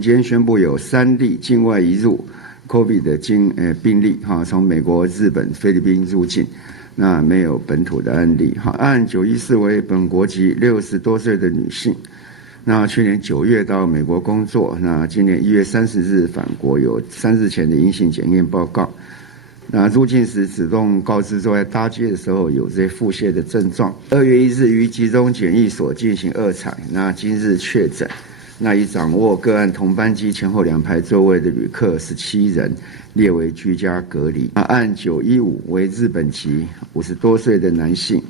今天宣布有3例境外移入 COVID 的病例从美国、日本、菲律宾入境，那没有本土的案例。案914为本国籍60多岁的女性，那去年9月到美国工作，那今年1月30日返国，有3日前的阴性检验报告。那入境时主动告知说在搭机的时候有这些腹泻的症状。2月1日于集中检疫所进行2采，那今日确诊。那已掌握个案同班机前后2排座位的旅客17人，列为居家隔离。案915为日本籍50多岁的男性，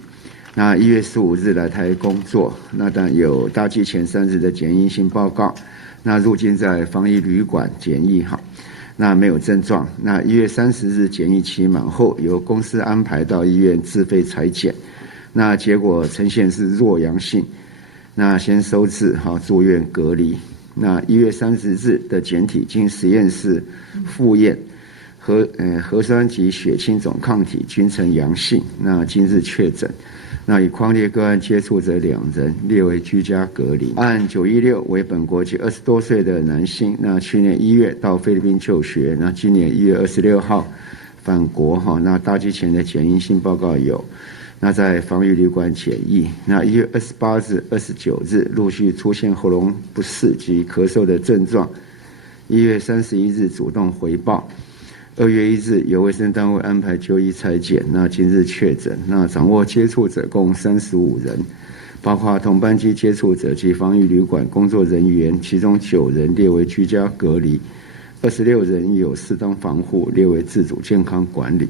那1月15日来台工作，那当然有搭机前3日的检疫性报告，那入境在防疫旅馆检疫那没有症状。那1月30日检疫期满后，由公司安排到医院自费采检，那结果呈现是弱阳性。那先收治住院隔离。那1月30日的检体经实验室复验，核酸及血清总抗体均呈阳性。那今日确诊。那与匡列个案接触者2人，列为居家隔离。案916为本国籍20多岁的男性，那去年1月到菲律宾就学，那今年1月26号返国那搭机前的检阴性报告有。那在防疫旅馆检疫，那1月28日、29日陆续出现喉咙不适及咳嗽的症状。1月31日主动回报。2月1日由卫生单位安排就医采检，那今日确诊。那掌握接触者共35人，包括同班机接触者及防疫旅馆工作人员，其中9人列为居家隔离，26人有适当防护，列为自主健康管理。